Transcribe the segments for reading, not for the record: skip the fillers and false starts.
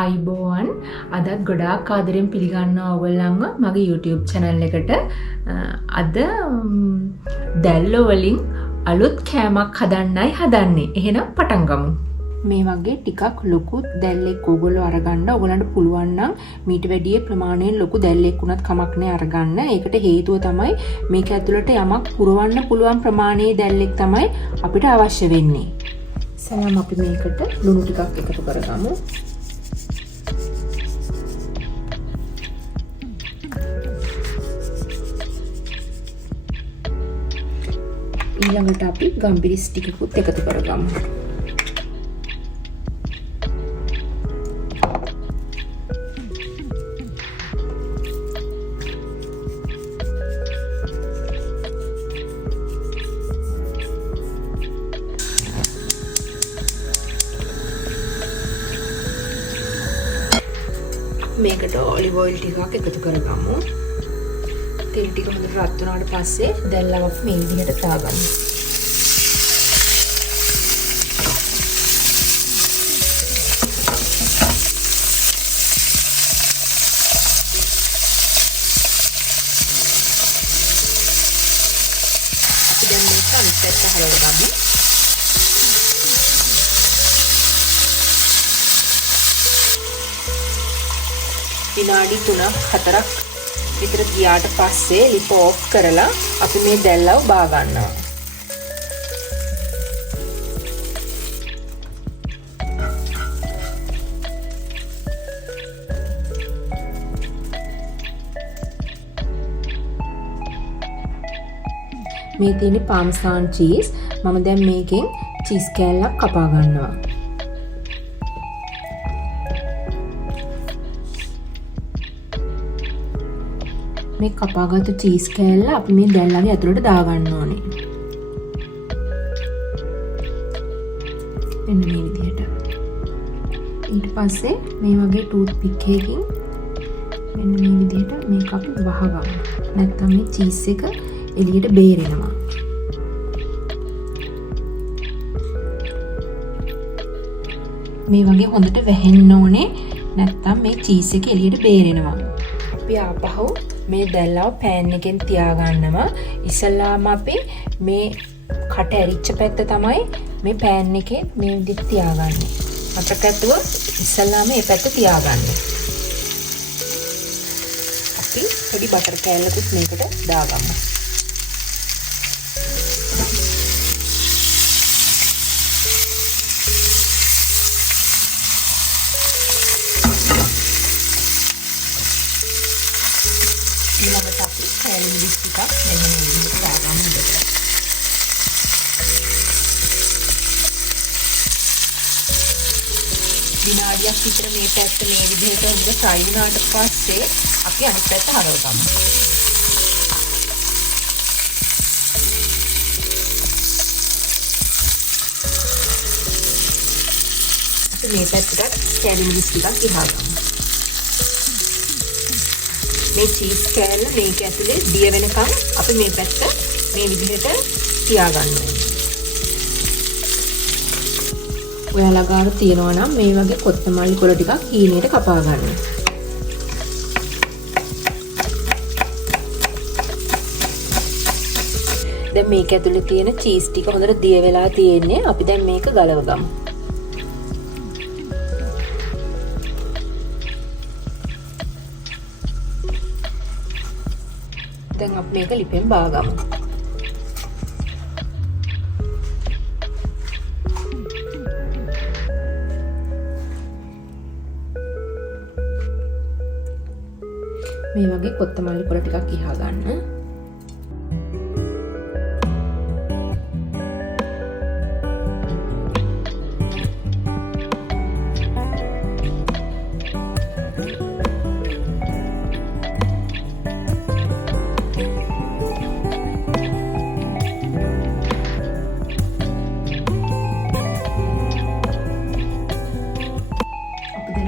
ආයිබෝවන් අදත් ගොඩාක් ආදරෙන් පිළිගන්නවා ඔයගොල්ලන්ව මගේ YouTube channel එකට. අද දැල්ල වලින් අලුත් කෑමක් හදන්නයි හදන්නේ. එහෙනම් පටන් ගමු. මේ වගේ ටිකක් ලොකු දැල්ලෙක් ඕගොල්ලෝ අරගන්න. ඕගොල්ලන්ට පුළුවන් නම් මීට වැඩිය ප්‍රමාණයෙන් ලොකු දැල්ලෙක් වුණත් කමක් නෑ අරගන්න. ඒකට හේතුව තමයි මේක ඇතුළට යමක් පුරවන්න පුළුවන් ප්‍රමාණයේ දැල්ලෙක් තමයි අපිට අවශ්‍ය වෙන්නේ. සෑම අපි මේකට ලුණු ටිකක් එකතු කරගමු. ඊළඟට අපි ගම්බිරිස් ටිකකුත් එකතු කරගමු. මේකට ඔලිව් ඔයිල් ටිකක් එකතු කරගමු. තෙල් ටික හොඳට රත් වුණාට පස්සේ දැල්ලව අපි මේ විදිහට දාගමු. දැන් මේක අනිත් පැත්ත හරවගමු. විනාඩි 3-4ක් විතර ගියාට පස්සේ ලිප ඕෆ් කරලා අපි මේ දැල්ලව බා ගන්නවා. මේ තියෙන්නේ පාමසාන් චීස්. මම දැන් මේකෙන් චීස් කෑල්ලක් කපා ගන්නවා. මේ කපාගත්තු චීස් කෑල්ල අපි මේ දැල්ලගේ ඇතුළට දාගන්න ඕනේ. මෙන්න මේ විදිහට. ඊට පස්සේ මේ වගේ ටූත් පික් එකකින් මෙන්න මේ විදිහට මේක අපි වහගමු. නැත්නම් මේ චීස් එක එළියට බේරෙනවා. මේ වගේ හොඳට වැහෙන්න ඕනේ. නැත්නම් මේ චීස් එක එළියට බේරෙනවා. අපි ආපහු මේ දැල්ලව පෑන් එකෙන් තියාගන්නවා. ඉස්සල්ලාම අපි මේ කට ඇරිච්ච පැත්ත තමයි මේ පෑන් එකේ මේ විදිහට තියාගන්නේ. මතක ඇතුව ඉස්සල්ලාම මේ පැත්ත තියාගන්න. අපි පොඩි බටර් කෑල්ලකුත් මේකට දාගමු. ඊළඟට අපි කෑලි මිරිස් ටිකක් මෙන්න මේ විදිහට දාගමු උඩට. විනාඩියක් විතර මේ පැත්ත මේ විදිහට හොඳ ෆ්‍රයි වුණාට පස්සේ අපි අනිත් පැත්ත හරවගමු. අපි මේ පැත්තට කෑලි මිරිස් ටිකක් ගහගමු. මේ චීස් කෑල්ල මේක ඇතුලේ දිය වෙනකන් අපි මේ පැත්ත මේ විදිහට තියාගන්න ඕනේ. ඔයාලා ගාව තියනවා නම් මේ වගේ කොත්තමල්ලි කොළ ටිකක් හීනෙට කපා ගන්න. දැන් මේක ඇතුලේ තියෙන චීස් ටික හොඳට දිය වෙලා තියෙන්නේ. අපි දැන් මේක ගලව ගමු. දැන් අපි මේක ලිපෙන් බාගමු. මේ වගේ කොත්තමල්ලි කොළ ටිකක් ගිහා ගන්න.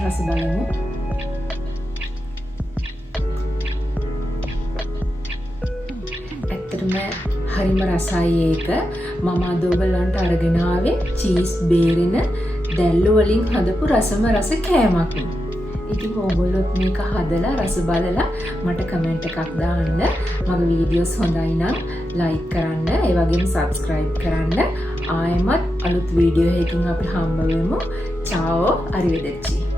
රස බලමු. ඇත්තටම හරිම රසයි ඒක. මම අද ඔයගලන්ට අරගෙන ආවේ චීස් බේරෙන දැල්ල වලින් හදපු රසම රස කෑමක්. ඉතින් ඕගොල්ලොත් මේක හදලා රස බලලා මට කමෙන්ට් එකක් දාන්න. මගේ වීඩියෝස් හොඳයි නම් ලයික් කරන්න, ඒ වගේම සබ්ස්ක්‍රයිබ් කරන්න. ආයෙමත් අලුත් වීඩියෝ එකකින් අපි හම්බ වෙමු. චාෝ, අරිවෙදෙච්චි.